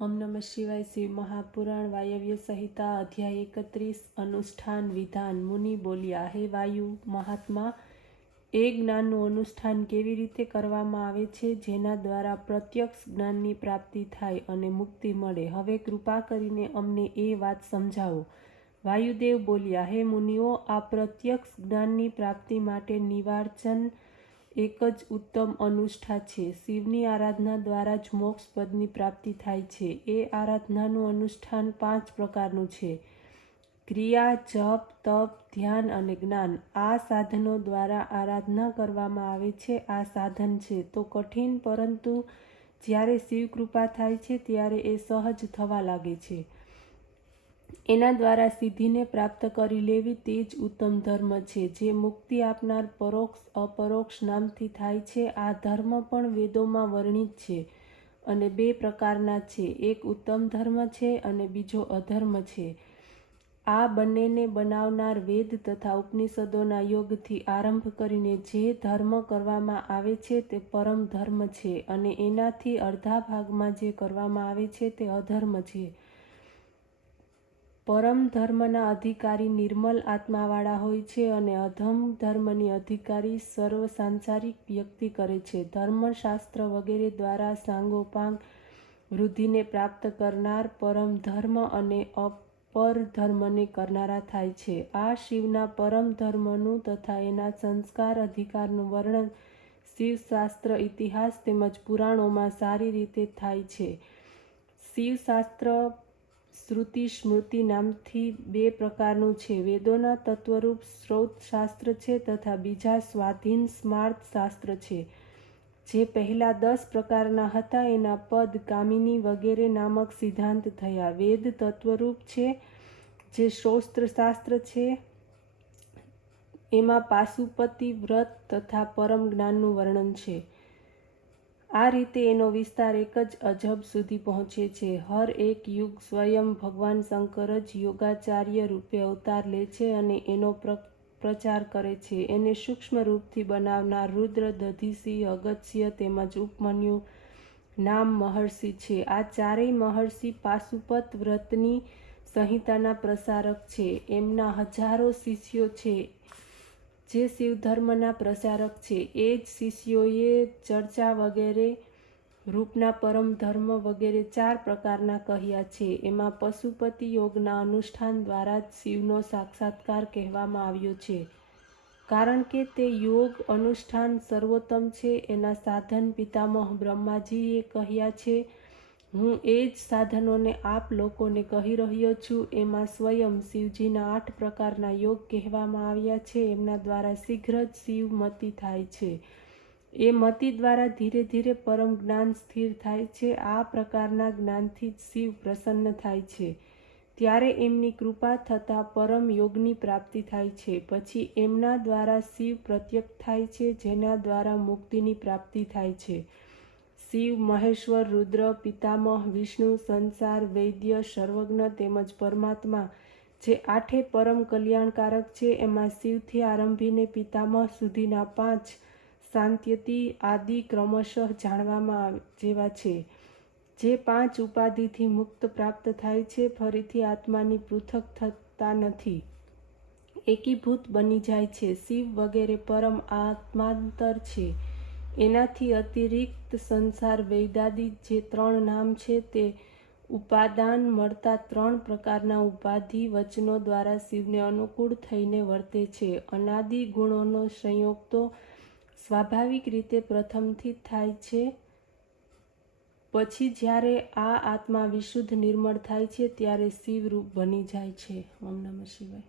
ओम नमः शिवाय। शिव महापुराण वायव्य संहिता अध्याय 31 अनुष्ठान विधान। मुनि बोल्या, हे वायु महात्मा, એ જ્ઞાનનું અનુષ્ઠાન કેવી રીતે કરવામાં આવે છે જેના દ્વારા પ્રત્યક્ષ જ્ઞાનની પ્રાપ્તિ થાય અને મુક્તિ મળે? હવે કૃપા કરીને અમને એ વાત સમજાવો. વાયુદેવ બોલ્યા, હે મુનિઓ, આ પ્રત્યક્ષ જ્ઞાનની પ્રાપ્તિ માટે નિવાર્ચન એક જ ઉત્તમ અનુષ્ઠા છે. શિવની આરાધના દ્વારા જ મોક્ષ પદની પ્રાપ્તિ થાય છે. એ આરાધનાનું અનુષ્ઠાન 5 પ્રકારનું છે: ક્રિયા, જપ, તપ, ધ્યાન અને જ્ઞાન. આ સાધનો દ્વારા આરાધના કરવામાં આવે છે. આ સાધન છે તો કઠિન, પરંતુ જ્યારે શિવ કૃપા થાય છે ત્યારે એ સહજ થવા લાગે છે. એના દ્વારા સિદ્ધિને પ્રાપ્ત કરી લેવી તે જ ઉત્તમ ધર્મ છે, જે મુક્તિ આપનાર પરોક્ષ અપરોક્ષ નામથી થાય છે. આ ધર્મ પણ વેદોમાં વર્ણિત છે અને 2 પ્રકારના છે. એક ઉત્તમ ધર્મ છે અને બીજો અધર્મ છે. આ બંનેને બનાવનાર વેદ તથા ઉપનિષદોના યોગથી આરંભ કરીને જે ધર્મ કરવામાં આવે છે તે પરમ ધર્મ છે, અને એનાથી અડધા ભાગમાં જે કરવામાં આવે છે તે અધર્મ છે. પરમ ધર્મના અધિકારી નિર્મલ આત્માવાળા હોય છે અને અધમ ધર્મની અધિકારી સર્વ સાંસારિક વ્યક્તિ કરે છે. ધર્મશાસ્ત્ર વગેરે દ્વારા સાંગોપાંગ વૃદ્ધિને પ્રાપ્ત કરનાર પરમ ધર્મ અને પર ધર્મને કરનારા થાય છે. આ શિવના પરમ ધર્મનું તથા એના સંસ્કાર અધિકારનું વર્ણન શિવશાસ્ત્ર, ઇતિહાસ તેમજ પુરાણોમાં સારી રીતે થાય છે. શિવશાસ્ત્ર શ્રુતિ સ્મૃતિ નામથી 2 પ્રકારનું છે. વેદોના તત્વરૂપ શ્રૌતશાસ્ત્ર છે તથા બીજા સ્વાધીન સ્માર્ત શાસ્ત્ર છે. જે પહેલા 10 પ્રકારના હતા એના પદ, કામિની વગેરે નામક સિદ્ધાંત થયા. વેદ તત્વરૂપ છે જે શ્રૌતશાસ્ત્ર છે, એમાં પાશુપતિ વ્રત તથા પરમ જ્ઞાનનું વર્ણન છે. આ રીતે એનો વિસ્તાર એક જ અજબ સુધી પહોંચે છે. હર એક યુગ સ્વયં ભગવાન શંકર જ યોગાચાર્ય રૂપે અવતાર લે છે અને એનો પ્રચાર કરે છે. એને સૂક્ષ્મ રૂપથી બનાવનાર રુદ્ર, દધીસી, અગસ્ત્ય તેમજ ઉપમન્યુ નામ મહર્ષિ છે. આ ચારેય મહર્ષિ પાશુપત વ્રતની સંહિતાના પ્રસારક છે. એમના હજારો શિષ્યો છે જે શિવધર્મના પ્રચારક છે. એ જ શિષ્યોએ ચર્ચા વગેરે રૂપના પરમ ધર્મ વગેરે 4 પ્રકારના કહ્યા છે. એમાં પશુપતિ યોગના અનુષ્ઠાન દ્વારા જ શિવનો સાક્ષાત્કાર કહેવામાં આવ્યો છે, કારણ કે તે યોગ અનુષ્ઠાન સર્વોત્તમ છે. એના સાધન પિતામહ બ્રહ્માજીએ કહ્યા છે. હું એ જ સાધનોને આપ લોકોને કહી રહ્યો છું. એમાં સ્વયં શિવજીના 8 પ્રકારના યોગ કહેવામાં આવ્યા છે. એમના દ્વારા શીઘ્ર જ શિવ મતિ થાય છે. એ મતિ દ્વારા ધીરે ધીરે પરમ જ્ઞાન સ્થિર થાય છે. આ પ્રકારના જ્ઞાનથી જ શિવ પ્રસન્ન થાય છે. ત્યારે એમની કૃપા થતાં પરમ યોગની પ્રાપ્તિ થાય છે. પછી એમના દ્વારા શિવ પ્રત્યક્ષ થાય છે, જેના દ્વારા મુક્તિની પ્રાપ્તિ થાય છે. શિવ, મહેશ્વર, રુદ્ર, પિતામહ, વિષ્ણુ, સંસાર, વૈદ્ય, સર્વજ્ઞ તેમજ પરમાત્મા જે 8 પરમ કલ્યાણકારક છે, એમાં શિવથી આરંભીને પિતામહ સુધીના 5 સાંત્યતિ આદિ ક્રમશઃ જાણવામાં જેવા છે. જે 5 ઉપાધિથી મુક્ત પ્રાપ્ત થાય છે, ફરીથી આત્માની પૃથક થતા નથી, એકીભૂત બની જાય છે. શિવ વગેરે પરમ આત્માંતર છે. એનાથી અતિરિક્ત સંસાર, વૈદાદિ જે 3 નામ છે તે ઉપાદાન મળતા 3 પ્રકારના ઉપાધિ વચનો દ્વારા શિવને અનુકૂળ થઈને વર્તે છે. અનાદિ ગુણોનો સંયોગ તો સ્વાભાવિક રીતે પ્રથમથી જ થાય છે. પછી જ્યારે આ આત્મા વિશુદ્ધ નિર્મળ થાય છે ત્યારે શિવરૂપ બની જાય છે. ઓમ નમઃ શિવાય.